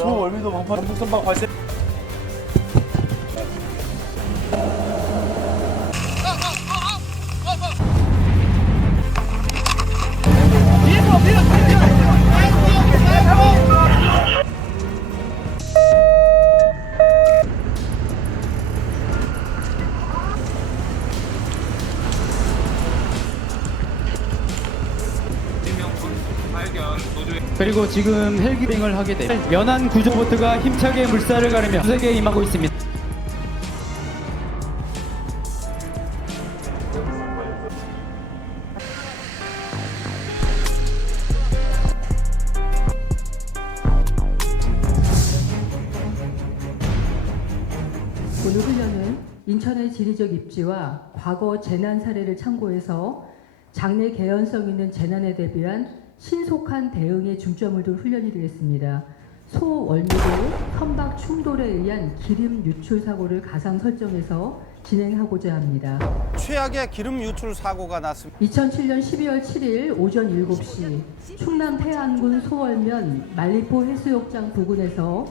소월미도 방파 전북 선박 발생. 그리고 지금 헬기 비행을 하게 될 연안 구조보트가 힘차게 물살을 가르며 수색에 임하고 있습니다. 오늘 훈련은 인천의 지리적 입지와 과거 재난 사례를 참고해서 장래 개연성 있는 재난에 대비한 신속한 대응에 중점을 둔 훈련이 되겠습니다. 소월미도 선박 충돌에 의한 기름 유출 사고를 가상 설정해서 진행하고자 합니다. 최악의 기름 유출 사고가 났습니다. 2007년 12월 7일 오전 7시 충남 태안군 소월면 만리포 해수욕장 부근에서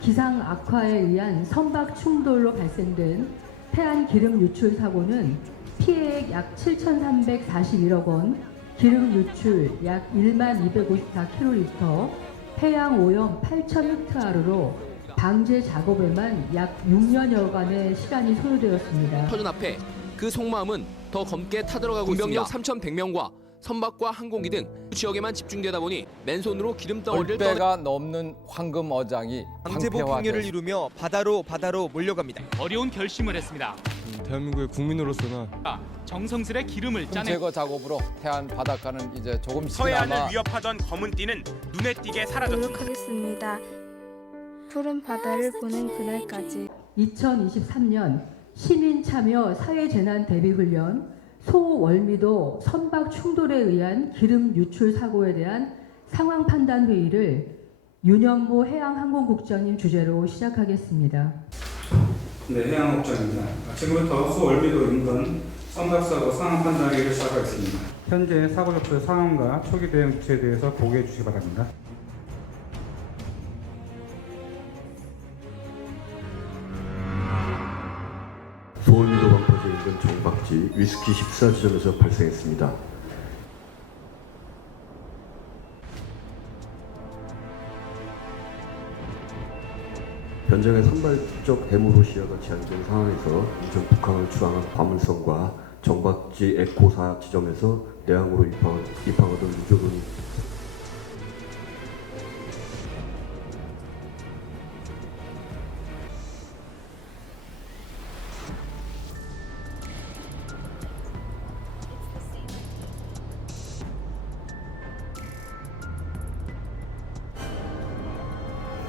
기상 악화에 의한 선박 충돌로 발생된 태안 기름 유출 사고는 피해액 약 7,341억 원, 기름 유출 약 1만 254kl, 해양 오염 8,000헥타르로 방제 작업에만 약 6년여간의 시간이 소요되었습니다. 터전 앞에 그 속마음은 더 검게 타들어가고 있습니다. 군병력 3,100명과 선박과 항공기 등 지역에만 집중되다 보니 맨손으로 기름덩어리를 10배가 넘는 황금 어장이 강제복 항해를 이루며 바다로 몰려갑니다. 어려운 결심을 했습니다. 대한민국의 국민으로서는 정성스레 기름을 짜내 제거 작업으로 태안 바닷가는 이제 조금씩이나마 서해안을 위협하던 검은 띠는 눈에 띄게 사라졌습니다. 노력하겠습니다. 푸른 바다를 보는 그날까지. 2023년 시민 참여 사회재난 대비훈련 소월미도 선박 충돌에 의한 기름 유출 사고에 대한 상황 판단 회의를 윤현모 해양항공국장님 주재로 시작하겠습니다. 네, 해양국장입니다. 지금부터 소월미도 인근 선박사고 상황 판단 회의를 시작하겠습니다. 현재 사고 접수 상황과 초기 대응 조치에 대해서 보고해 주시기 바랍니다. 소월미도 방파제 인근 정박지 위스키 14지점에서 발생했습니다. 현장에 산발적 해무로 시야가 제한된 상황에서 인천 북항을 출항한 화물선과 정박지 에코사 지점에서 내항으로 입항하던 유조선이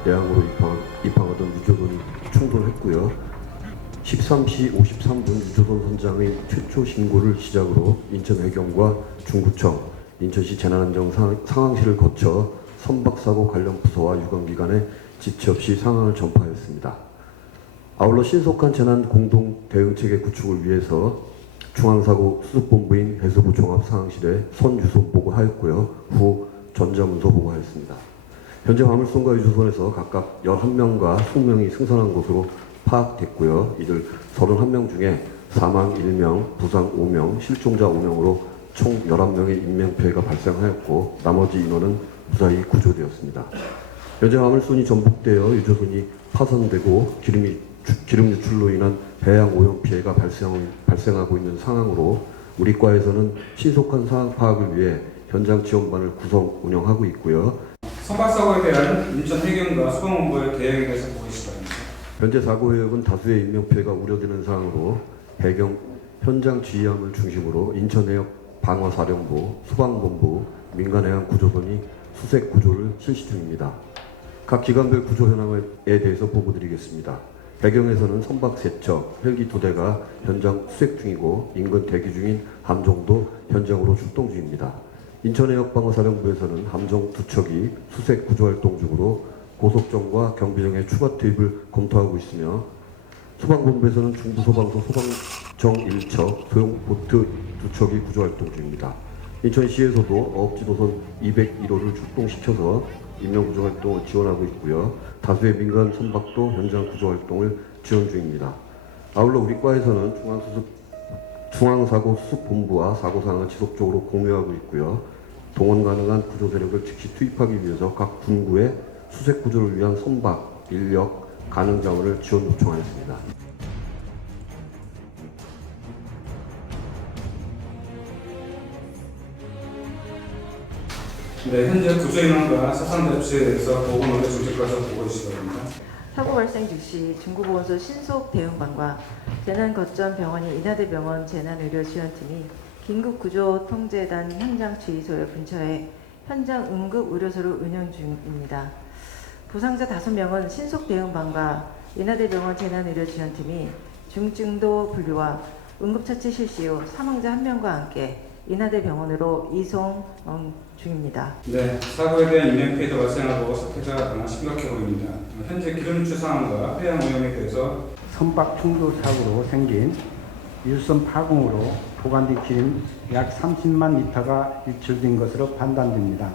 내항으로 입항하던 유조선이 충돌했고요. 13시 53분 유조선 선장의 최초 신고를 시작으로 인천해경과 중구청, 인천시 재난안전 상황실을 거쳐 선박사고 관련 부서와 유관기관에 지체 없이 상황을 전파하였습니다. 아울러 신속한 재난 공동 대응체계 구축을 위해서 중앙사고 수습본부인 해수부 종합상황실에 선유소 보고하였고요. 후 전자문서 보고하였습니다. 현재 화물선과 유조선에서 각각 11명과 20명이 승선한 것으로 파악됐고요. 이들 31명 중에 사망 1명, 부상 5명, 실종자 5명으로 총 11명의 인명피해가 발생하였고 나머지 인원은 무사히 구조되었습니다. 현재 화물선이 전복되어 유조선이 파손되고 기름 유출로 인한 해양 오염 피해가 발생하고 있는 상황으로 우리 과에서는 신속한 상황 파악을 위해 현장 지원반을 구성 운영하고 있고요. 선박사고에 대한 인천 해경과 소방본부의 대응에 대해서 보시기 바랍니다. 현재 사고 해역은 다수의 인명피해가 우려되는 상황으로 해경 현장 지휘함을 중심으로 인천해역 방어사령부, 소방본부, 민간해양구조선이 수색 구조를 실시 중입니다. 각 기관별 구조 현황에 대해서 보고드리겠습니다. 해경에서는 선박 3척, 헬기 2대가 현장 수색 중이고 인근 대기 중인 함정도 현장으로 출동 중입니다. 인천해역방어사령부에서는 함정 2척이 수색 구조활동 중으로 고속정과 경비정의 추가 투입을 검토하고 있으며 소방본부에서는 중부소방서 소방정 1척, 소형보트 2척이 구조활동 중입니다. 인천시에서도 어업지도선 201호를 출동시켜서 인명 구조 활동을 지원하고 있고요. 다수의 민간 선박도 현장 구조 활동을 지원 중입니다. 아울러 우리 과에서는 중앙사고수습본부와 사고 사항을 지속적으로 공유하고 있고요. 동원 가능한 구조 세력을 즉시 투입하기 위해서 각 군구에 수색 구조를 위한 선박, 인력, 가능 자원을 지원 요청하였습니다. 네, 현재 구조 인원과 사상 대피에 대해서 보건원의 중심과서 보고해 주시기 바랍니다. 사고 발생 즉시 중구보건소 신속 대응반과 재난거점병원인 인하대병원 재난의료지원팀이 긴급구조통제단 현장 지휘소에 근처에 현장 응급의료소를 운영 중입니다. 부상자 5명은 신속대응반과 인하대병원 재난의료지원팀이 중증도 분류와 응급처치 실시 후 사망자 1명과 함께 인하대병원으로 이송 중입니다. 네, 사고에 대한 인명피해도 발생하고 사태가 심각해 보입니다. 현재 기름 유출 상황과 해양 오염에 대해서 선박 충돌 사고로 생긴 일선 파공으로 보관된 기름 약 30만 리터가 유출된 것으로 판단됩니다.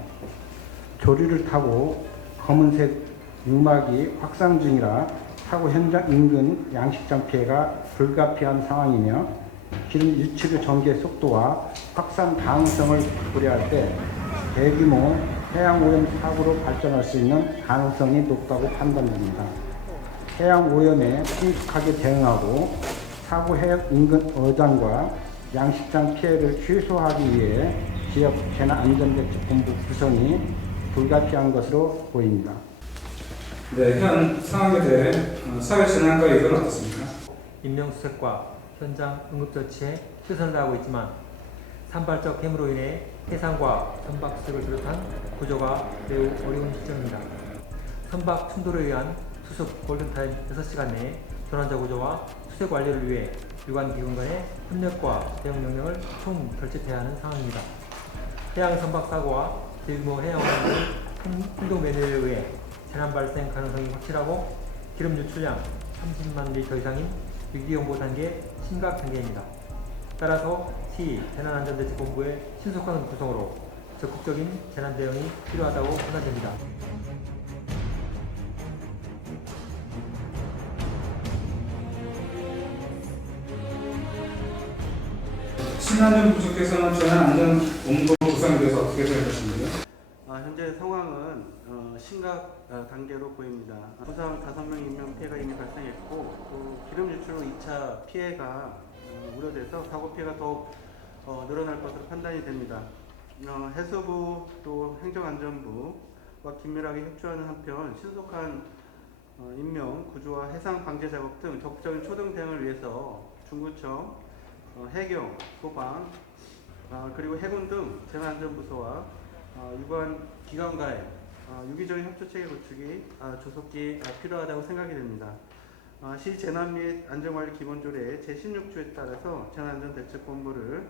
조류를 타고 검은색 유막이 확산 중이라 사고 현장 인근 양식장 피해가 불가피한 상황이며 기름 유출의 전개 속도와 확산 가능성을 고려할 때 대규모 해양 오염 사고로 발전할 수 있는 가능성이 높다고 판단됩니다. 해양 오염에 신속하게 대응하고 사고 해역 인근 어장과 양식장 피해를 최소화하기 위해 지역 재난안전대책본부 구성이 불가피한 것으로 보입니다. 네, 현 상황에 대해 사회재난과 의견은 어떻습니까? 인명수색과 현장 응급조치에 최선을 다하고 있지만 산발적 해무로 인해 해상과 선박 수색을 비롯한 구조가 매우 어려운 시점입니다. 선박 충돌에 의한 수습 골든타임 6시간 내에 전환자 구조와 수색 완료를 위해 유관 기관 간의 협력과 대응 명령을 총 결집해야 하는 상황입니다. 해양 선박 사고와 대규모 해양 오염 행동 매너에 의해 재난 발생 가능성이 확실하고 기름 유출량 30만 리터 이상인 위기경보 단계 심각 단계입니다. 따라서 시 재난안전대책본부의 신속한 구성으로 적극적인 재난 대응이 필요하다고 판단됩니다. 신한준 부장께서는 재난안전본부 구성에 대해서 어떻게 생각하십니까? 현재 상황은 심각 단계로 보입니다. 부상 5명 인명 피해가 이미 발생했고 또 기름 유출로 2차 피해가 우려돼서 사고 피해가 더욱 늘어날 것으로 판단이 됩니다. 해수부 또 행정안전부와 긴밀하게 협조하는 한편 신속한 인명 구조와 해상 방제 작업 등 적극적인 초등 대응을 위해서 중구청, 해경, 소방 그리고 해군 등 재난안전부서와 유관 기관과의 유기적인 협조체계 구축이 조속히 필요하다고 생각이 됩니다. 시 재난 및 안전관리 기본조례 제16조에 따라서 재난안전대책본부를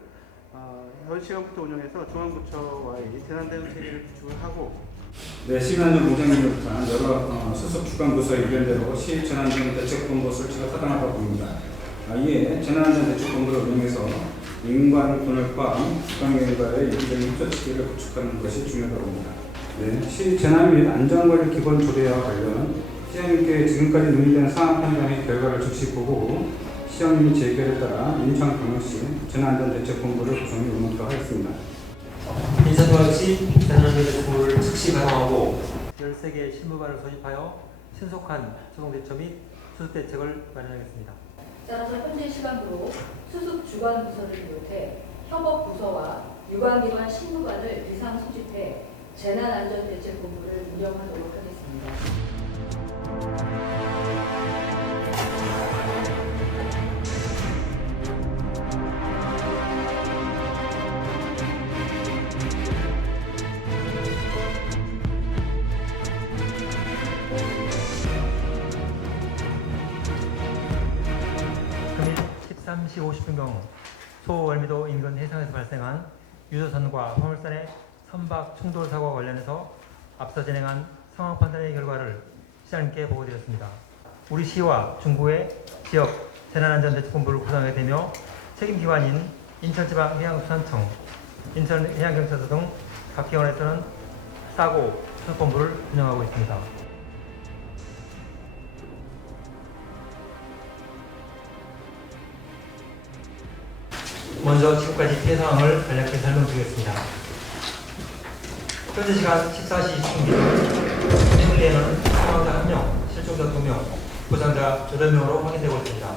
현 시간부터 운영해서 중앙부처와의 재난대응체계를 구축을 하고 네, 시간전 부장님을 비롯한 여러 수습 주관부서의 의견대로 시 재난안전대책본부 설치가 타당하다고 봅니다. 이에 재난안전대책본부를 운영해서 인관군을 포함 국방계과의 유기적인 협조체계를 구축하는 것이 중요하다고 봅니다. 네, 시 재난 및 안전관리 기본조례와 관련 시장님께 지금까지 논의된 상황 판단 및 결과를 즉시 보고 후 시장님이 제결에 따라 인천광역시 재난안전대책본부를 구성해 의논토록 하겠습니다. 인천광역시 재난안전대책본부를 즉시 가동하고 13개의 실무반을 소집하여 신속한 소동대처 및 수습대책을 마련하겠습니다. 따라서 현재 시간으로 수습 주관 부서를 비롯해 협업 부서와 유관기관 실무관을 이상 소집해 재난안전대책본부를 운영하도록 하겠습니다. 금일 13시 50분경 소월미도 인근 해상에서 발생한 유조선과 화물선의 선박 충돌 사고와 관련해서 앞서 진행한 상황 판단의 결과를 시장님께 보고드렸습니다. 우리 시와 중구의 지역 재난안전대책본부를 구성하게 되며 책임기관인 인천지방해양수산청, 인천해양경찰서 등 각 기관에서는 사고, 특공부를 운영하고 있습니다. 먼저 지금까지 피해 상황을 간략히 설명드리겠습니다. 현재 시간 14시 20분, 해물리에는 사망자 1명, 실종자 2명, 부상자 8명으로 확인되고 있습니다.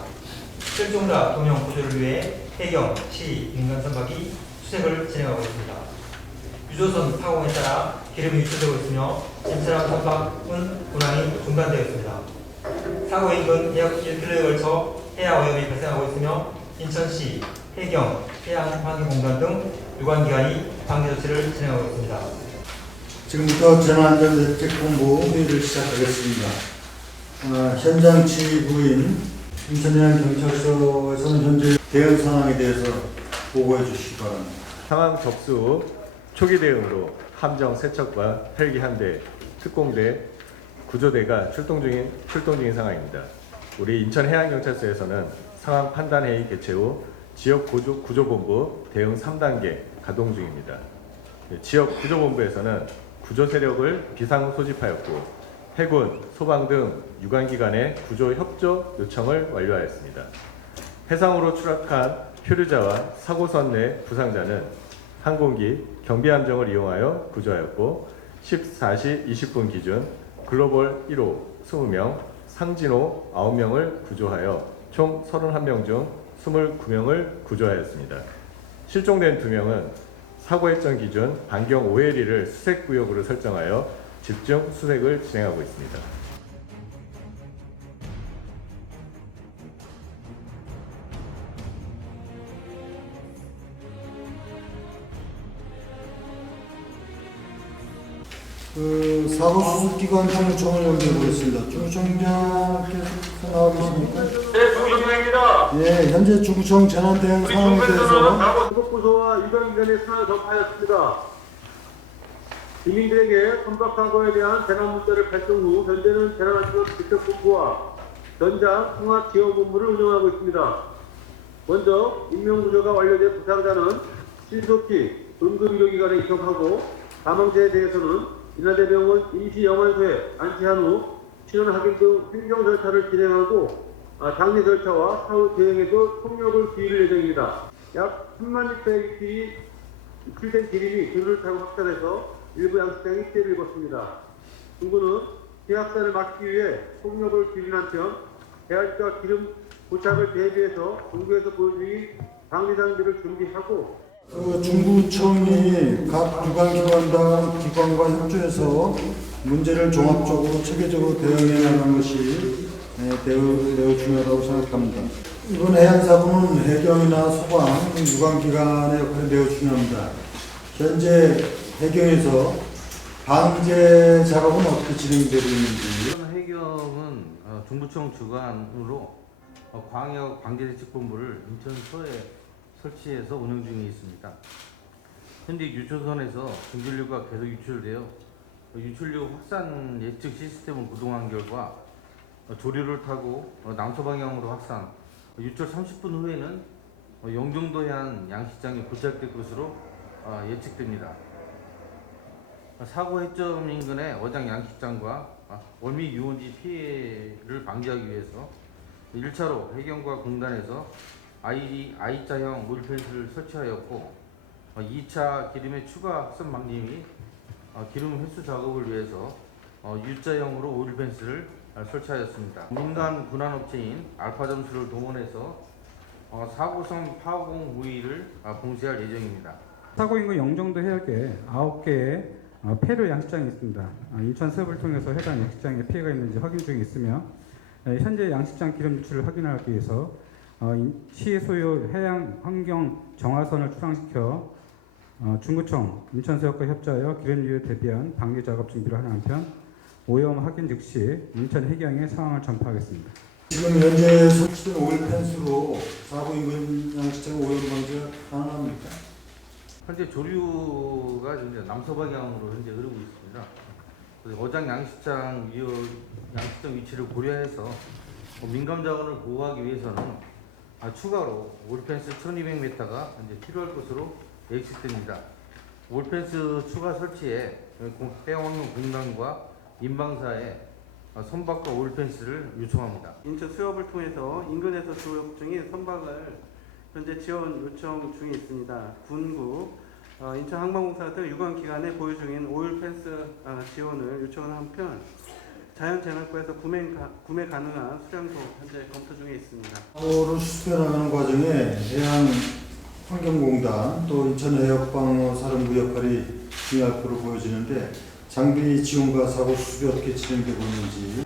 실종자 2명 구조를 위해 해경, 시, 민간 선박이 수색을 진행하고 있습니다. 유조선 파공에 따라 기름이 유출되고 있으며 임차랑 선박은 운항이 중단되어 있습니다. 사고 인근 약 1km에 걸쳐 해양 오염이 발생하고 있으며 인천시, 해경, 해양환경공단 등 유관기관이 방제 조치를 진행하고 있습니다. 지금부터 재난안전대책본부 회의를 시작하겠습니다. 현장 지휘부인 인천해양경찰서에서는 현재 대응 상황에 대해서 보고해 주시기 바랍니다. 상황 접수 후 초기 대응으로 함정 세척과 헬기 1대, 특공대, 구조대가 출동 중인 상황입니다. 우리 인천해양경찰서에서는 상황 판단회의 개최 후 지역 구조본부 대응 3단계 가동 중입니다. 지역 구조본부에서는 구조 세력을 비상 소집하였고 해군, 소방 등 유관기관의 구조 협조 요청을 완료하였습니다. 해상으로 추락한 표류자와 사고선 내 부상자는 항공기, 경비함정을 이용하여 구조하였고 14시 20분 기준 글로벌 1호 20명, 상진호 9명을 구조하여 총 31명 중 29명을 구조하였습니다. 실종된 2명은 사고 했전 기준 반경 5해리를 수색구역으로 설정하여 집중 수색을 진행하고 있습니다. 사고 수습기관 중구청을 연결해 보겠습니다. 중구청장께서 나와 계십니까? 네, 중구청장입니다. 예, 현재 중구청 재난대응 상황에 대해서 사고부서와 유관기관의 사안을 접하였습니다. 시민들에게 선박사고에 대한 재난 문제를 발생 후 현재는 재난안전대책본부와 전장 통합지원본부를 운영하고 있습니다. 먼저 인명구조가 완료된 부상자는 신속히 응급의료기관에 이송하고 사망자에 대해서는 인하대병원 임시영안소에 안치한 후 신원 확인 등 행정 절차를 진행하고 장례 절차와 사후 대응에도 총력을 기울일 예정입니다. 약 3만 리터의 유출된 기름이 그늘을 타고 확산해서 일부 양식장이 피해를 입었습니다. 중구는 피해 확산을 막기 위해 총력을 기울인 한편 해안가 기름 부착을 대비해서 중구에서 보유 중인 방지 장비를 준비하고 중구청이 각 유관기관과 기관과 협조해서 문제를 종합적으로 체계적으로 대응해 나가는 것이 매우 중요하다고 생각합니다. 이번 해양사고는 해경이나 소방, 유관기관의 역할이 매우 중요합니다. 현재 해경에서 방제 작업은 어떻게 진행되고 있는지. 해경은 중구청 주관으로 광역 방제대책본부를 인천서에 설치해서 운영 중에 있습니다. 현재 유조선에서 중진류가 계속 유출되어 유출류 확산 예측 시스템을 구동한 결과 조류를 타고 남서 방향으로 확산, 유출 30분 후에는 영종도 해안 양식장에 도착될 것으로 예측됩니다. 사고 해점 인근의 어장 양식장과 월미 유원지 피해를 방지하기 위해서 1차로 해경과 공단에서 I자형 오일펜스를 설치하였고 2차 기름의 추가 확산 방지 및 기름 회수 작업을 위해서 U자형으로 오일펜스를 설치하였습니다. 민간 군안업체인 알파점수를 동원해서 사고선 파공 부위를 공세할 예정입니다. 사고 인근 영종도 해역에 9개의 폐류 양식장이 있습니다. 인천 서해를 통해서 해당 양식장에 피해가 있는지 확인 중에 있으며 현재 양식장 기름 유출을 확인하기 위해서 시 소유 해양 환경 정화선을 출항시켜 중구청 인천서역과 협조하여 기름유에 대비한 방류 작업 준비를 하는 한편 오염 확인 즉시 인천 해경에 상황을 전파하겠습니다. 지금 현재 설치된 오일 펜스로 사고 인근 양식장 오염 방지가 가능합니까? 현재 조류가 이제 남서 방향으로 현재 흐르고 있습니다. 어장 양식장 위치를 고려해서 민감 자원을 보호하기 위해서는 추가로 오일펜스 1200m가 이제 필요할 것으로 예측됩니다. 오일펜스 추가 설치에 해양환경공단과 인방사에 선박과 오일펜스를 요청합니다. 인천 수협을 통해서 인근에서 수협 중인 선박을 현재 지원 요청 중에 있습니다. 군구, 인천항만공사 등 유관 기관에 보유 중인 오일펜스 지원을 요청하는 한편 자연재난과에서 구매 가능한 수량도 현재 검토 중에 있습니다. 사고를 수습해나가는 과정에 해양환경공단 또 인천해역방어사령부 역할이 중요할 것으로 보여지는데 장비 지원과 사고 수습이 어떻게 진행되고 있는지.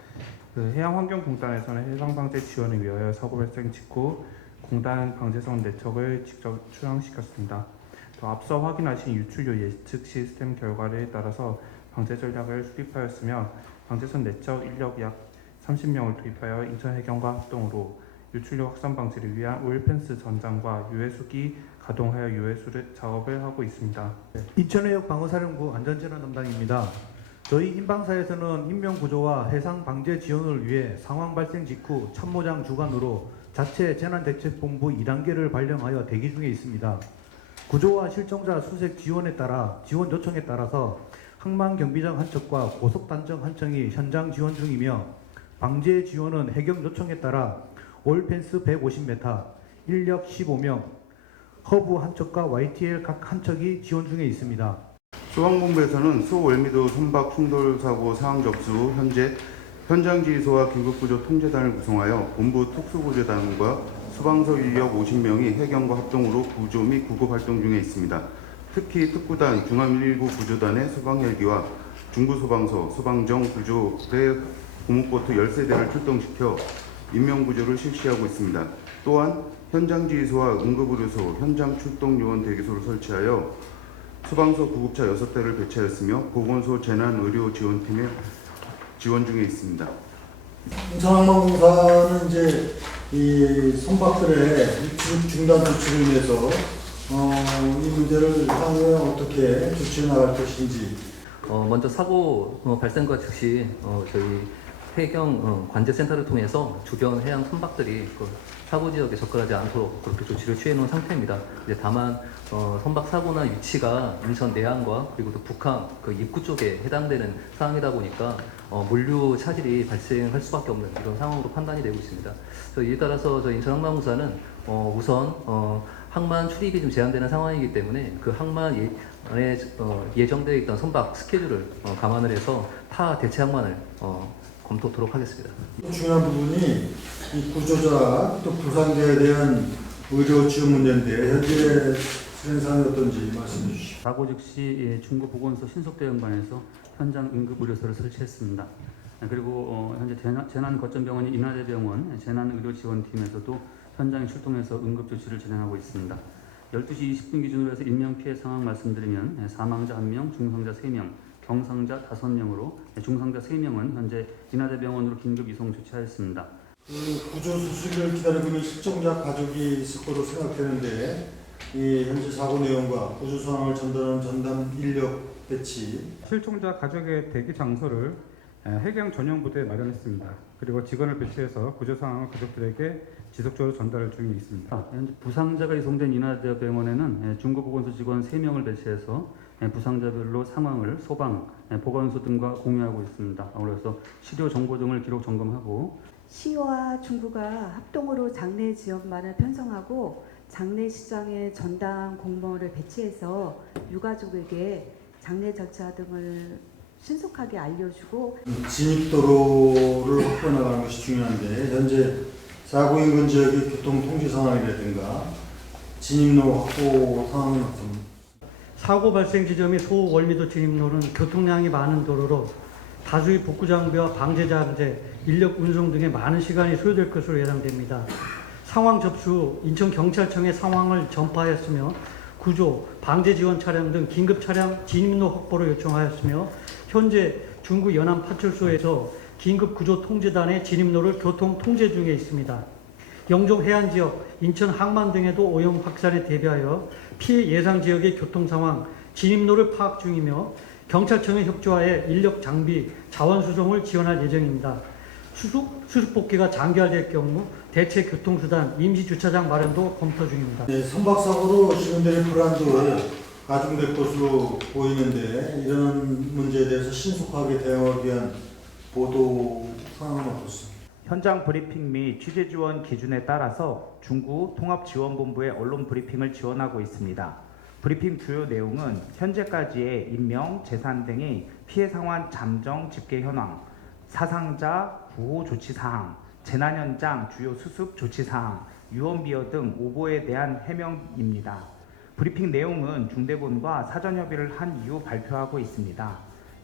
해양환경공단에서는 해상방제 지원을 위하여 사고 발생 직후 공단 방제선 내척을 직접 출항시켰습니다. 또 앞서 확인하신 유출료 예측 시스템 결과에 따라서 방제 전략을 수립하였으며 방제선 내척 인력 약 30명을 투입하여 인천해경과 합동으로 유출료 확산 방지를 위한 오일펜스 전장과 유해수기 가동하여 유해수 작업을 하고 있습니다. 인천해역 방어사령부 안전재난 담당입니다. 저희 인방사에서는 인명구조와 해상방제 지원을 위해 상황 발생 직후 참모장 주관으로 자체 재난대책본부 2단계를 발령하여 대기 중에 있습니다. 구조와 실종자 수색 지원 요청에 따라서 항만경비정 한 척과 고속단정 한 척이 현장 지원 중이며 방제 지원은 해경 요청에 따라 오일펜스 150m, 인력 15명, 허브 한 척과 YTL 각 한 척이 지원 중에 있습니다. 소방본부에서는 소월미도 선박 충돌 사고 상황 접수 후 현재 현장지휘소와 긴급구조 통제단을 구성하여 본부 특수구조단과 소방서 인력 50명이 해경과 합동으로 구조 및 구급 활동 중에 있습니다. 특히 특구단 중앙119 구조단의 소방헬기와 중부소방서, 소방정 구조대 고무보트 13대를 출동시켜 인명구조를 실시하고 있습니다. 또한 현장지휘소와 응급의료소, 현장 출동 요원 대기소를 설치하여 소방서 구급차 6대를 배치하였으며 보건소 재난의료지원팀에 지원 중에 있습니다. 인천항만공사는 이제 이 선박들의 중단 조치를 위해서 이 문제를 향후에 어떻게 조치해 나갈 것인지. 먼저 사고 발생과 즉시 저희 해경 관제센터를 통해서 주변 해양 선박들이 사고 지역에 접근하지 않도록 그렇게 조치를 취해 놓은 상태입니다. 이제 다만 선박 사고나 위치가 인천 내항과 그리고 또 북항 그 입구 쪽에 해당되는 상황이다 보니까 물류 차질이 발생할 수밖에 없는 이런 상황으로 판단이 되고 있습니다. 이에 따라서 저희 인천항만공사는 우선 항만 출입이 좀 제한되는 상황이기 때문에 그 항만에 예정되어 있던 선박 스케줄을 감안을 해서 타 대체 항만을 검토토록 하겠습니다. 중요한 부분이 이 구조자 또 부상자에 대한 의료 지원 문제인데 현재 진행상이 어떤지 말씀해 주시죠. 사고 즉시 중구보건소 신속대응반에서 현장 응급의료소를 설치했습니다. 그리고 현재 재난거점병원인 인하대병원 재난의료지원팀에서도 현장에 출동해서 응급조치를 진행하고 있습니다. 12시 20분 기준으로 해서 인명피해 상황 말씀드리면 사망자 1명, 중상자 3명, 경상자 5명으로 중상자 3명은 현재 인하대병원으로 긴급 이송 조치하였습니다. 구조 수습을 기다리고 있는 실종자 가족이 있을 거로 생각되는데 이 현재 사고 내용과 구조 상황을 전달하는 전담 인력 배치. 실종자 가족의 대기 장소를 해경 전용 부대에 마련했습니다. 그리고 직원을 배치해서 구조 상황을 가족들에게 지속적으로 전달 중에 있습니다. 현재 부상자가 이송된 인하대병원에는 중구보건소 직원 3명을 배치해서 부상자별로 상황을 소방, 보건소 등과 공유하고 있습니다. 그래서 치료 정보 등을 기록 점검하고 시와 중구가 합동으로 장례 지원반을 편성하고 장례식장에 전담 공무원을 배치해서 유가족에게 장례 절차 등을 신속하게 알려주고 진입도로를 확보해 나가는 것이 중요한데 현재 사고 인근 지역의 교통 통제 상황이라든가 진입로 확보 상황은 어떻습니까? 사고 발생 지점이 소월미도 진입로는 교통량이 많은 도로로 다수의 복구 장비와 방제 장제, 인력 운송 등의 많은 시간이 소요될 것으로 예상됩니다. 상황 접수 후 인천경찰청에 상황을 전파하였으며 구조, 방제 지원 차량 등 긴급 차량 진입로 확보를 요청하였으며 현재 중구 연안파출소에서 긴급 구조 통제단의 진입로를 교통 통제 중에 있습니다. 영종 해안 지역, 인천 항만 등에도 오염 확산에 대비하여 피해 예상 지역의 교통 상황, 진입로를 파악 중이며 경찰청의 협조하에 인력 장비, 자원 수송을 지원할 예정입니다. 수습 복귀가 장기화될 경우 대체 교통수단, 임시 주차장 마련도 검토 중입니다. 네, 선박 사고로 진행되는 불안도 가중될 것으로 보이는데 이런 문제에 대해서 신속하게 대응하기 위한 보도 상황은 어떻습니까? 현장 브리핑 및 취재 지원 기준에 따라서 중구 통합지원본부의 언론 브리핑을 지원하고 있습니다. 브리핑 주요 내용은 현재까지의 인명, 재산 등의 피해 상황 잠정 집계 현황, 사상자 구호 조치 사항, 재난 현장 주요 수습 조치 사항, 유언비어 등 오보에 대한 해명입니다. 브리핑 내용은 중대본과 사전 협의를 한 이후 발표하고 있습니다.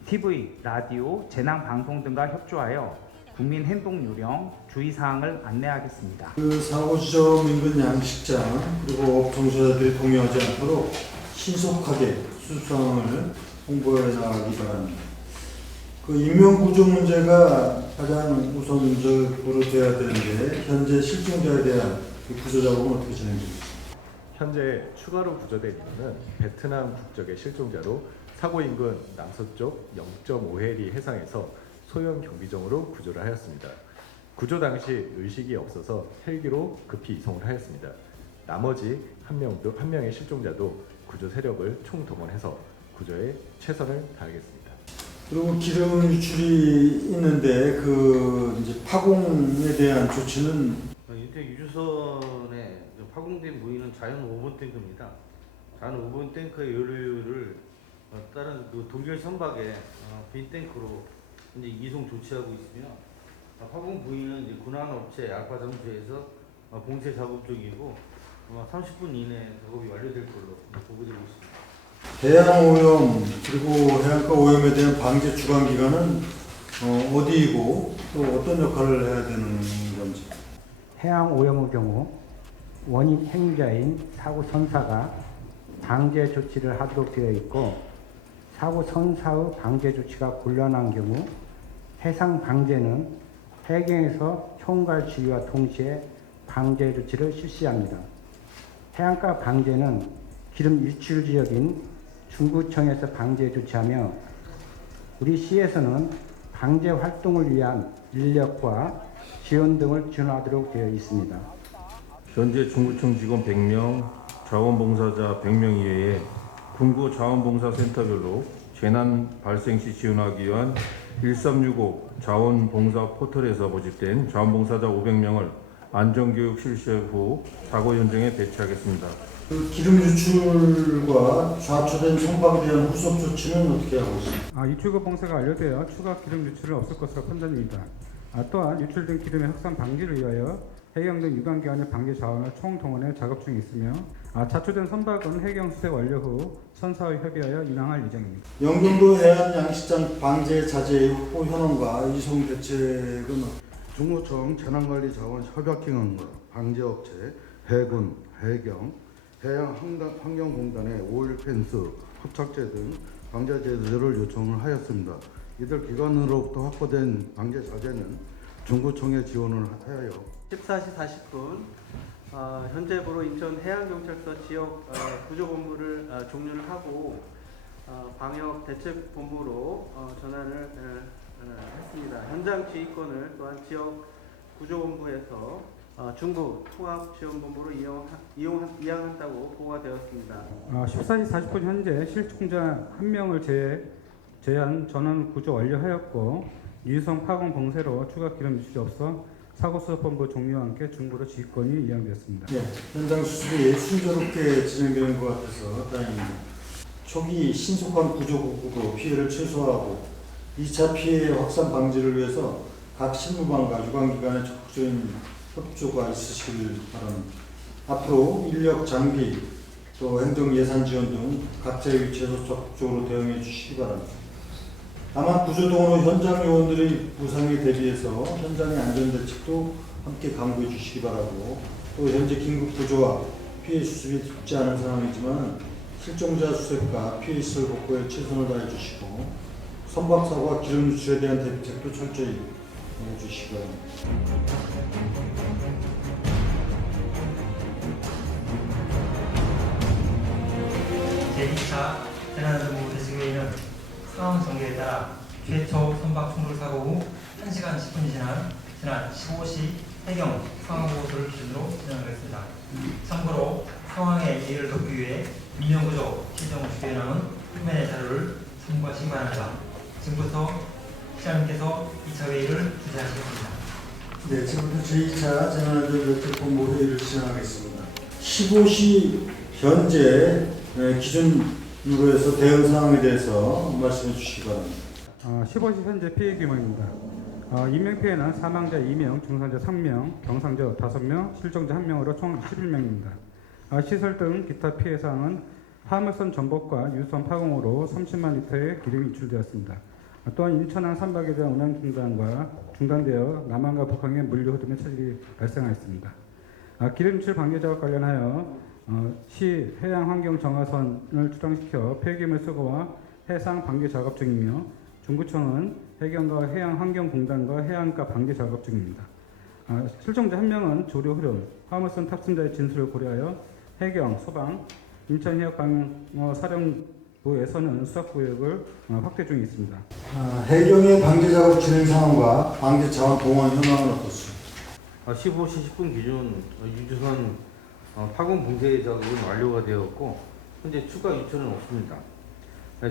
TV, 라디오, 재난방송 등과 협조하여 국민 행동 요령, 주의 사항을 안내하겠습니다. 그 사고 지점 인근 양식장 그리고 업 종사자들이 동요하지 않도록 신속하게 수습 상황을 홍보해 나가기 바랍니다. 그 인명 구조 문제가 가장 우선적으로 돼야 되는데 현재 실종자에 대한 구조 작업은 어떻게 진행됩니까? 현재 추가로 구조된 인원은 베트남 국적의 실종자로 사고 인근 남서쪽 0.5해리 해상에서 소형 경비정으로 구조를 하였습니다. 구조 당시 의식이 없어서 헬기로 급히 이송을 하였습니다. 나머지 한 명의 실종자도 구조 세력을 총동원해서 구조에 최선을 다하겠습니다. 그리고 기름 유출이 있는데 그 이제 파공에 대한 조치는 인텍 유조선에 파공된 부위는 자연 오븐 탱크입니다. 자연 오븐 탱크의 연료를 다른 그 독일 선박의 빈 탱크로 이제 이송 조치하고 있으며 파공 부위는 이제 군한 업체 알파 잠수에서 봉쇄 작업 중이고 30분 이내에 작업이 완료될 걸로 보고되고 있습니다. 해양 오염 그리고 해안가 오염에 대한 방제 주관 기관은 어디이고 또 어떤 역할을 해야 되는 건지. 해양 오염의 경우 원인 행위자인 사고 선사가 방제 조치를 하도록 되어 있고 사고 선사의 방제 조치가 곤란한 경우 해상 방제는 해경에서 총괄 지휘와 동시에 방제 조치를 실시합니다. 해안가 방제는 기름 유출 지역인 중구청에서 방제 조치하며 우리 시에서는 방제 활동을 위한 인력과 지원 등을 지원하도록 되어 있습니다. 현재 중구청 직원 100명, 자원봉사자 100명 이외에 군구 자원봉사센터별로 재난 발생 시 지원하기 위한 1365 자원봉사 포털에서 모집된 자원봉사자 500명을 안전교육 실시 후 사고 현장에 배치하겠습니다. 그 기름 유출과 좌초된 선박에 대한 후속 조치는 어떻게 하고 있습니까? 유출구 봉쇄가 완료되어 추가 기름 유출은 없을 것으로 판단됩니다. 또한 유출된 기름의 확산 방지를 위하여 해경 등 유관기관의 방제 자원을 총동원해 작업 중에 있으며 자초된 선박은 해경 수색 완료 후 선사와 협의하여 인항할 예정입니다. 영종도 해안 양식장 방제 자재 확보 현황과 이송 대책은 중구청 재난관리자원 협약기관과 방제업체, 해군, 해경, 해양환경공단의 오일 펜스, 흡착제 등 방제 제재를 요청을 하였습니다. 이들 기관으로부터 확보된 방제 자재는 중구청에 지원을 하여 14시 40분 현재부로 인천 해양경찰서 지역 구조본부를 종료를 하고 방역 대책본부로 전환을 했습니다. 현장 지휘권을 또한 지역 구조본부에서 중구 통합지원본부로 이양한다고 보고가 되었습니다. 14시 40분 현재 실종자 1명을 제한 전원 구조 완료하였고 유성 파공 봉쇄로 추가 기름 유출이 없어 사고 수습본부 종료와 함께 중구로 지휘권이 이양되었습니다. 네, 현장 수습이 순조롭게 진행되는 것 같아서 다행입니다. 초기 신속한 구조 복구로 피해를 최소화하고 2차 피해 확산 방지를 위해서 각 실무반과 유관기관의 적극적인 협조가 있으시길 바랍니다. 앞으로 인력 장비 또 행정 예산 지원 등 각자의 위치에서 적극적으로 대응해 주시기 바랍니다. 다만 구조동으로 현장 요원들의 부상에 대비해서 현장의 안전대책도 함께 강구해 주시기 바라고 또 현재 긴급 구조와 피해 수습이 쉽지 않은 상황이지만 실종자 수색과 피해 시설 복구에 최선을 다해 주시고 선박사고와 기름 유출에 대한 대책도 철저히 해 주시기 바랍니다. 제2차 재난정보 대책회의는 상황 전개에 따라 최초 선박 충돌 사고 후 1시간 10분이 지난 15시 해경 상황보고서를 기준으로 진행하겠습니다. 참고로 상황의 예의를 돕기 위해 민영구조 시정을 수행하는 표면의 자료를 참고하시기 바랍니다. 지금부터 시장님께서 2차 회의를 주재하시겠습니다. 네, 지금부터 제2차 재난안전대책본부 회의를 진행하겠습니다. 15시 현재 기준으로 해서 대응 상황에 대해서 말씀해 주시기 바랍니다. 15시 현재 피해 규모입니다. 인명피해는 사망자 2명, 중상자 3명, 경상자 5명, 실종자 1명으로 총 11명입니다. 시설 등 기타 피해 사항은 화물선 전복과 유선 파공으로 30만 리터의 기름이 유출되었습니다. 또한 인천항 선박에 대한 운항 중단되어 남한과 북한의 물류 흐름에 차질이 발생하였습니다. 기름 유출 방제 작업 관련하여 시 해양환경정화선을 추정시켜 폐기물 수거와 해상 방제 작업 중이며 중구청은 해경과 해양환경공단과 해안가 방제 작업 중입니다. 실종자 1명은 조류 흐름, 화물선 탑승자의 진술을 고려하여 해경, 소방, 인천해역방어사령부에서는 수사구역을 확대 중에 있습니다. 해경의 방제 작업 진행 상황과 방제 자원 동원 현황은 어떻습니까? 15시 10분 기준 유조선 파공 봉쇄 작업은 완료가 되었고 현재 추가 유출은 없습니다.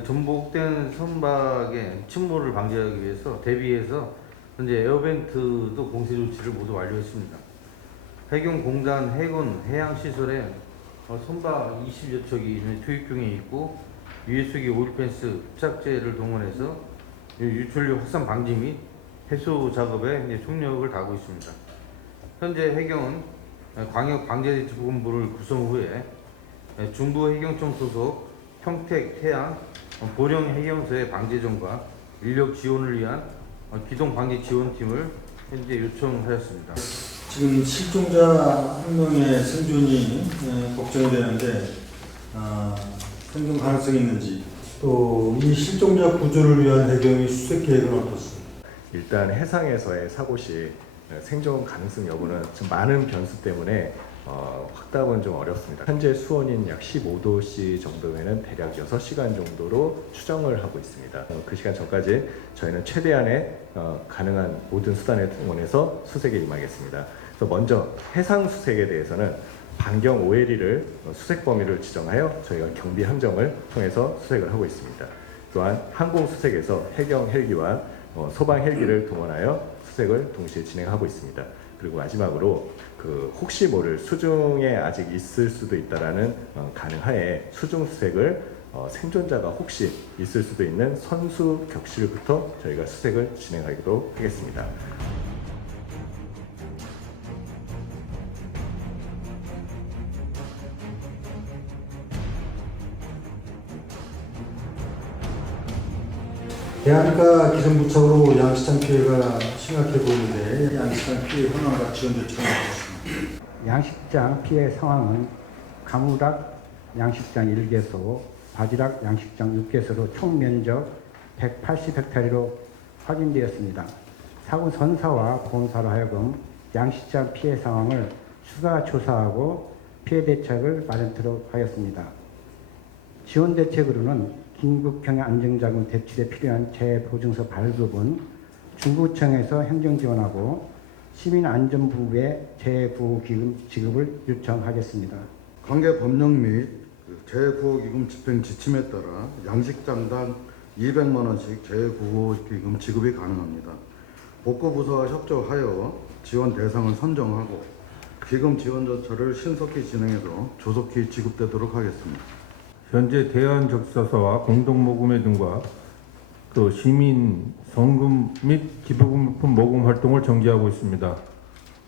전복된 선박의 침몰을 방지하기 위해서 대비해서 현재 에어벤트도 봉쇄 조치를 모두 완료했습니다. 해경공단 해군 해양시설에 선박 20여 척이 투입 중에 있고 유해수기 오일펜스 부착제를 동원해서 유출류 확산 방지 및 해소 작업에 총력을 다하고 있습니다. 현재 해경은 광역 방제대책본부를 구성 후에 중부 해경청 소속 평택, 태안, 보령 해경서의 방제전과 인력 지원을 위한 기동 방제 지원팀을 현재 요청하였습니다. 지금 실종자 1명의 생존이 걱정이 되는데 생존 가능성이 있는지, 또 이 실종자 구조를 위한 해경의 수색 계획은 어떻습니까? 일단 해상에서의 사고 시 생존 가능성 여부는 좀 많은 변수 때문에 확답은 좀 어렵습니다. 현재 수온인 약 15도씨 정도면은 대략 6시간 정도로 추정을 하고 있습니다. 그 시간 전까지 저희는 최대한의 가능한 모든 수단을 동원해서 수색에 임하겠습니다. 그래서 먼저 해상 수색에 대해서는 반경 OLE를 수색 범위를 지정하여 저희가 경비 함정을 통해서 수색을 하고 있습니다. 또한 항공 수색에서 해경 헬기와 소방 헬기를 동원하여 수색을 동시에 진행하고 있습니다. 그리고 마지막으로 혹시 모를 수중에 아직 있을 수도 있다라는 가능하에 수중 수색을 생존자가 혹시 있을 수도 있는 선수 격실부터 저희가 수색을 진행하도록 하겠습니다. 해안가 기름 부착으로 양식장 피해가 심각해 보이는데 양식장 피해 현황과 지원 대책은 어떻습니까? 양식장 피해 상황은 가무락 양식장 1개소, 바지락 양식장 6개소로 총 면적 180헥타르로 확인되었습니다. 사고 선사와 본사로 하여금 양식장 피해 상황을 추가 조사하고 피해 대책을 마련토록 하였습니다. 지원 대책으로는 긴급형의 안정자금 대출에 필요한 재보증서 발급은 중구청에서 행정 지원하고 시민안전부의 재구호기금 지급을 요청하겠습니다. 관계 법령 및 재구호기금 집행 지침에 따라 양식장당 200만 원씩 재구호기금 지급이 가능합니다. 복구부서와 협조하여 지원 대상을 선정하고 기금 지원 절차를 신속히 진행해서 조속히 지급되도록 하겠습니다. 현재 대안적사서와 공동모금회 등과 시민 성금 및 기부금품 모금 활동을 전개하고 있습니다.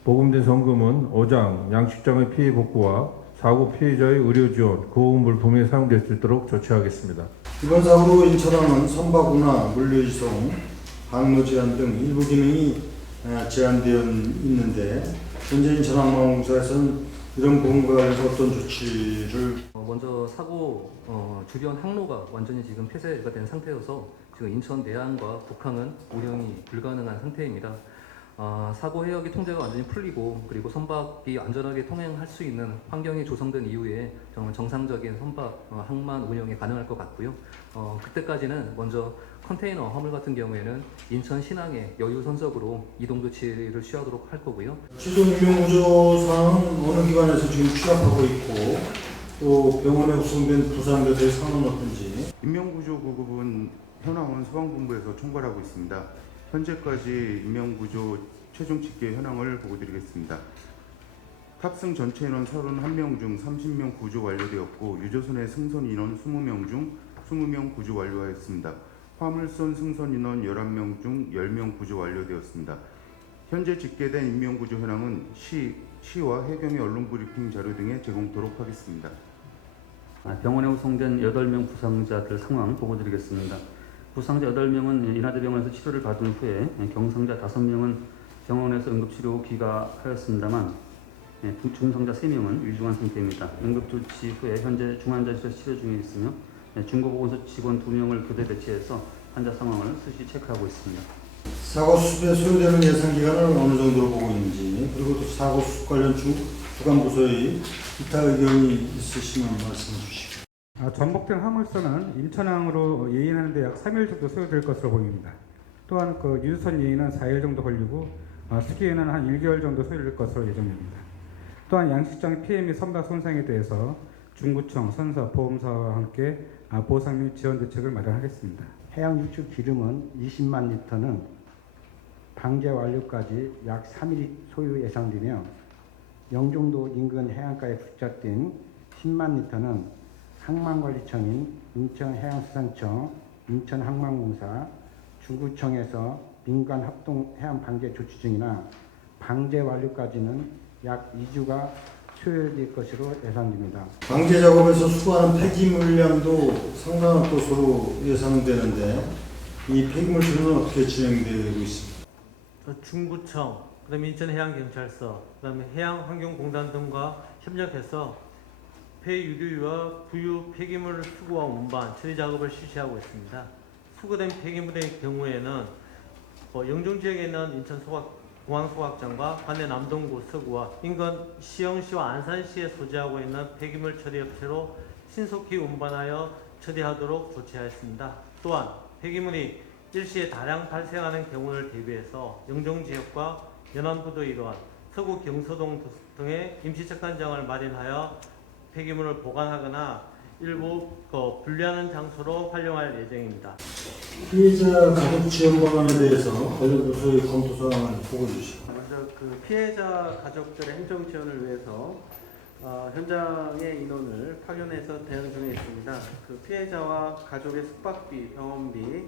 모금된 성금은 어장, 양식장의 피해 복구와 사고 피해자의 의료 지원, 구호 물품에 사용될 수 있도록 조치하겠습니다. 이번 사고로 인천항은 선박운하, 물류 이송, 항로 제한 등 일부 기능이 제한되어 있는데 현재 인천항공사에서는 이런 부분과 관련해서 어떤 조치를 먼저 사고 주변 항로가 완전히 지금 폐쇄가 된 상태여서 지금 인천 내항과 북항은 운영이 불가능한 상태입니다. 사고 해역이 통제가 완전히 풀리고 그리고 선박이 안전하게 통행할 수 있는 환경이 조성된 이후에 정말 정상적인 선박 항만 운영이 가능할 것 같고요. 그때까지는 먼저 컨테이너 화물 같은 경우에는 인천 신항에 여유 선적으로 이동 조치를 취하도록 할 거고요. 최종 인명구조 사항은 어느 기관에서 지금 취합하고 있고 또 병원에 후송된 부상자들의 상황은 어떤지. 인명구조 구급은 현황은 소방본부에서 총괄하고 있습니다. 현재까지 인명구조 최종 집계 현황을 보고드리겠습니다. 탑승 전체 인원 31명 중 30명 구조 완료되었고 유조선의 승선 인원 20명 중 20명 구조 완료하였습니다. 화물선 승선 인원 11명 중 10명 구조 완료되었습니다. 현재 집계된 인명구조 현황은 시와 해경의 언론 브리핑 자료 등에 제공토록 하겠습니다. 병원에 후송된 8명 부상자들 상황 보고드리겠습니다. 부상자 8명은 인하대병원에서 치료를 받은 후에 경상자 5명은 병원에서 응급치료 귀가하였습니다만 중상자 3명은 위중한 상태입니다. 응급조치 후에 현재 중환자실에서 치료 중에 있으며 중고보건소 직원 2명을 교대 배치해서 환자 상황을 수시 체크하고 있습니다. 사고 수습에 소요되는 예상 기간을 어느 정도로 보고 있는지, 그리고 또 사고 수습 관련 주간 부서의 기타 의견이 있으시면 말씀해 주시고. 전복된 화물선은 인천항으로 예인하는 데 약 3일 정도 소요될 것으로 보입니다. 또한 그 유선 예인은 4일 정도 걸리고 수기에는 한 1개월 정도 소요될 것으로 예정됩니다. 또한 양식장 피해 및 선박 손상에 대해서 중구청, 선사, 보험사와 함께 보상 및 지원 대책을 마련하겠습니다. 해양 유출 기름은 20만 리터는 방제 완료까지 약 3일 소요 예상되며 영종도 인근 해안가에 부착된 10만 리터는 항만관리청인 인천해양수산청, 인천항만공사, 중구청에서 민간 합동 해양 방제 조치 중이나 방제 완료까지는 약 2주가 소요될 것으로 예상됩니다. 방제 작업에서 수거하는 폐기물량도 상당할 것으로 예상되는데 이 폐기물 처리는 어떻게 진행되고 있습니까? 중구청, 그다음에 인천해양경찰서, 그다음에 해양환경공단 등과 협력해서 폐유류와 부유 폐기물 수거와 운반, 처리 작업을 실시하고 있습니다. 수거된 폐기물의 경우에는 영종 지역에 있는 공항소각장과 관내 남동구, 서구와 인근 시흥시와 안산시에 소재하고 있는 폐기물 처리 업체로 신속히 운반하여 처리하도록 조치하였습니다. 또한 폐기물이 일시에 다량 발생하는 경우를 대비해서 영종 지역과 연안부도의 일환, 서구 경서동 등의 임시적관장을 마련하여 폐기물을 보관하거나 일부 분리하는 장소로 활용할 예정입니다. 피해자 가족 지원 방안에 대해서 관련 부서의 검토 사항을 보고해 주시고. 먼저 그 피해자 가족들의 행정 지원을 위해서 현장의 인원을 파견해서 대응 중에 있습니다. 그 피해자와 가족의 숙박비, 병원비,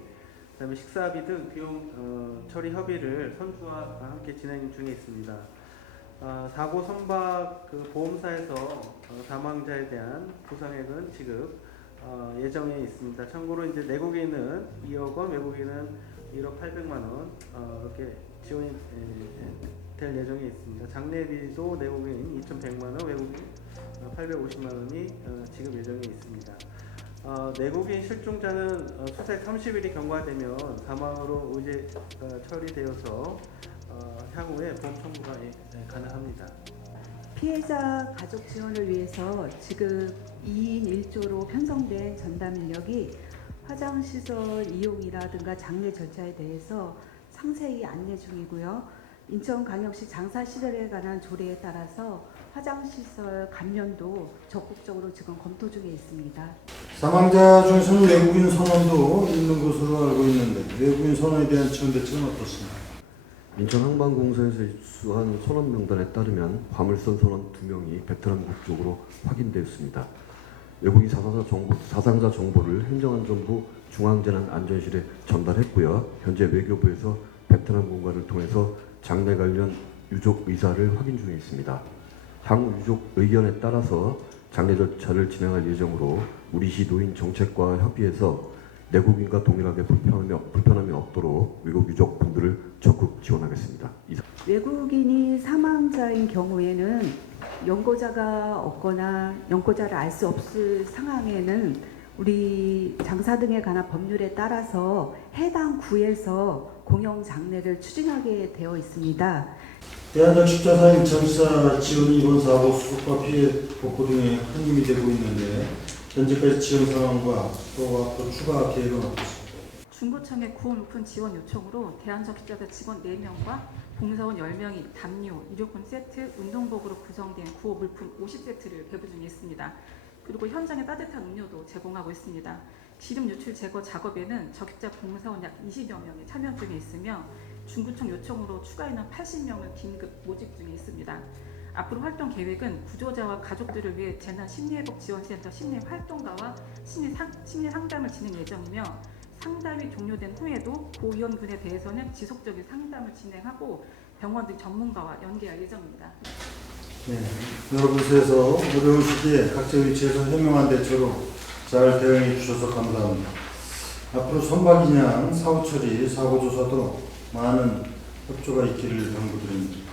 그다음에 식사비 등 비용 처리 협의를 선주와 함께 진행 중에 있습니다. 사고 선박 그 보험사에서 사망자에 대한 보상액은 지급 예정에 있습니다. 참고로 이제 내국인은 2억 원, 외국인은 1억 800만 원 이렇게 지원이 될 예정에 있습니다. 장례비도 내국인 2,100만 원, 외국인 850만 원이 지급 예정에 있습니다. 내국인 실종자는 수색 30일이 경과되면 사망으로 의제 처리되어서 향후에 보험 청구가 가능합니다. 피해자 가족 지원을 위해서 지금 2인 1조로 편성된 전담 인력이 화장시설 이용이라든가 장례 절차에 대해서 상세히 안내 중이고요. 인천광역시 장사시설에 관한 조례에 따라서 화장시설 감면도 적극적으로 지금 검토 중에 있습니다. 사망자 중에서는 외국인 선원도 있는 것으로 알고 있는데 외국인 선원에 대한 지원 대책은 어떻습니까? 인천항만공사에서 입수한 선원 명단에 따르면 화물선 선원 2명이 베트남 국적으로 확인되었습니다. 외국인 사상자 정보를 행정안전부 중앙재난안전실에 전달했고요. 현재 외교부에서 베트남 공관을 통해서 장례 관련 유족 의사를 확인 중에 있습니다. 향후 유족 의견에 따라서 장례 절차를 진행할 예정으로 우리시 노인 정책과 협의해서 내국인과 동일하게 불편함이 없도록 외국 유족분들을 적극 지원하겠습니다. 외국인이 사망자인 경우에는 연고자가 없거나 연고자를 알 수 없을 상황에는 우리 장사 등에 관한 법률에 따라서 해당 구에서 공영 장례를 추진하게 되어 있습니다. 대한저축자사 인천시사 지원이 이번 사고 수습과 피해 복구 등에 큰 힘이 되고 있는데 현재까지 지원 상황과 또 앞으로 추가 계획은 어떻습니까? 중구청의 구호 높은 지원 요청으로 대한저축자사 직원 4명과 봉사원 10명이 담요, 일회권 세트, 운동복으로 구성된 구호 물품 50세트를 배부 중에 있습니다. 그리고 현장에 따뜻한 음료도 제공하고 있습니다. 기름 유출 제거 작업에는 적십자 봉사원 약 20여 명이 참여 중에 있으며 중구청 요청으로 추가 인원 80명을 긴급 모집 중에 있습니다. 앞으로 활동 계획은 구조자와 가족들을 위해 재난 심리회복지원센터 심리활동가와 심리상담을 진행 예정이며 상담이 종료된 후에도 고위험군에 대해서는 지속적인 상담을 진행하고 병원 등 전문가와 연계할 예정입니다. 네, 여러 부서에서 어려운 시기에 각자 위치에서 현명한 대처로 잘 대응해 주셔서 감사합니다. 앞으로 선박인양 사고 처리, 사고 조사도 많은 협조가 있기를 당부드립니다.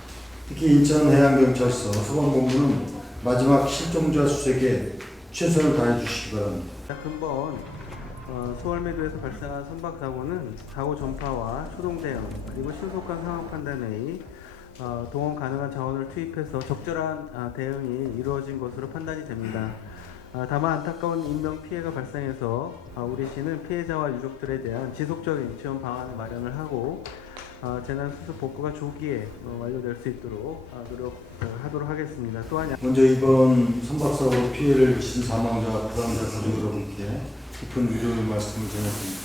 특히 인천해양경찰서 소방본부는 마지막 실종자 수색에 최선을 다해 주시기 바랍니다. 근본 소월매도에서 발생한 선박 사고는 사고 전파와 초동 대응 그리고 신속한 상황 판단 외에 동원 가능한 자원을 투입해서 적절한 대응이 이루어진 것으로 판단이 됩니다. 다만 안타까운 인명 피해가 발생해서 우리 시는 피해자와 유족들에 대한 지속적인 지원 방안을 마련을 하고 재난 수습 복구가 조기에 완료될 수 있도록 노력하도록 하겠습니다. 또한 먼저 이번 선박사고 피해를 입은 사망자, 부상자 가족 여러분께 깊은 위로의 말씀을 전했습니다.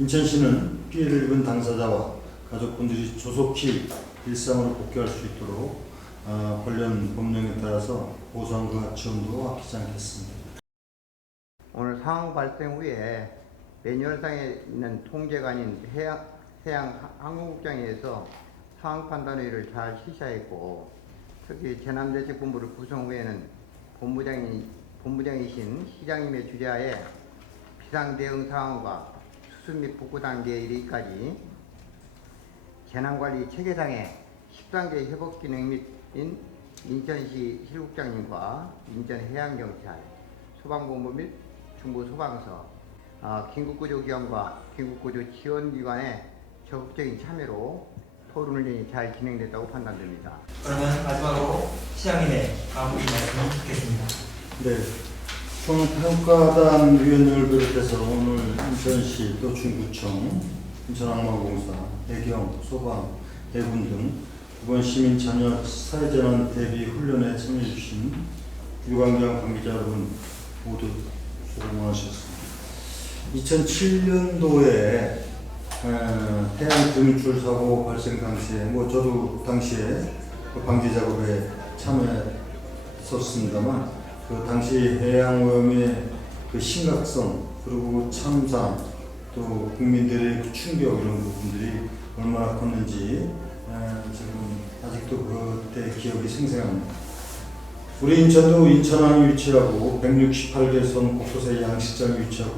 인천시는 피해를 입은 당사자와 가족분들이 조속히 일상으로 복귀할 수 있도록 관련 법령에 따라서 보상과 지원도 아끼지 않겠습니다. 오늘 상황 발생 후에 매뉴얼상에 있는 통제관인 해양항공국장에서 상황 판단회의를 잘 실시했고 특히 재난대책본부를 구성 후에는 본부장이신 시장님의 주재하에 비상대응 상황과 수습 및 복구 단계에 이르기까지 재난관리 체계상의 13개 협업기능 및인 인천시 실국장님과 인천해양경찰, 소방본부 및 중부소방서, 긴급구조기관과 긴급구조지원기관의 적극적인 참여로 토론훈련이 잘 진행됐다고 판단됩니다. 그러면 마지막으로 시장님의 마무리 말씀을 듣겠습니다. 네, 총평가단 위원님을 비롯해서 오늘 인천시 또 중구청, 인천항만공사, 해경, 소방, 해군 등 이번 시민 자녀 사회재난 대비 훈련에 참여해 주신 유관경 관계자 여러분 모두 수고 많으셨습니다. 2007년도에 해양 등유출 사고 발생 당시에 저도 당시에 그 방지 작업에 참여했었습니다만 그 당시 해양 오염의 그 심각성 그리고 참상 또 국민들의 그 충격 이런 부분들이 얼마나 컸는지 지금 아직도 그때 기억이 생생합니다. 우리 인천도 인천항이 위치하고 168개 선 곳곳에 양식장이 위치하고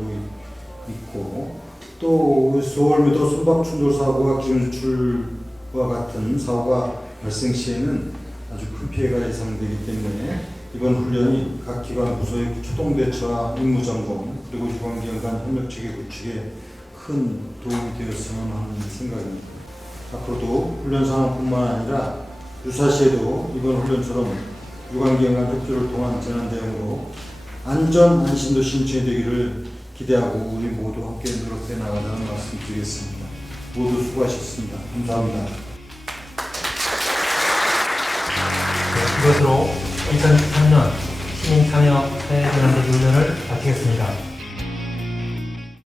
있고 또 소월매도 선박 충돌 사고와 기름 유출과 같은 사고가 발생 시에는 아주 큰 피해가 예상되기 때문에 이번 훈련이 각 기관 부서의 초동 대처와 임무 점검 그리고 유관기관 간 협력 체계 구축에 큰 도움이 되었으면 하는 생각입니다. 앞으로도 훈련 상황뿐만 아니라 유사시에도 이번 훈련처럼 유관기관 간 협조를 통한 재난 대응으로 안전 안심도 신청되기를 기대하고 우리 모두 함께 노력해 나가자는 말씀 드리겠습니다. 모두 수고하셨습니다. 감사합니다. 이것으로 2023년 시민참여 사회재난대비 훈련을 마치겠습니다.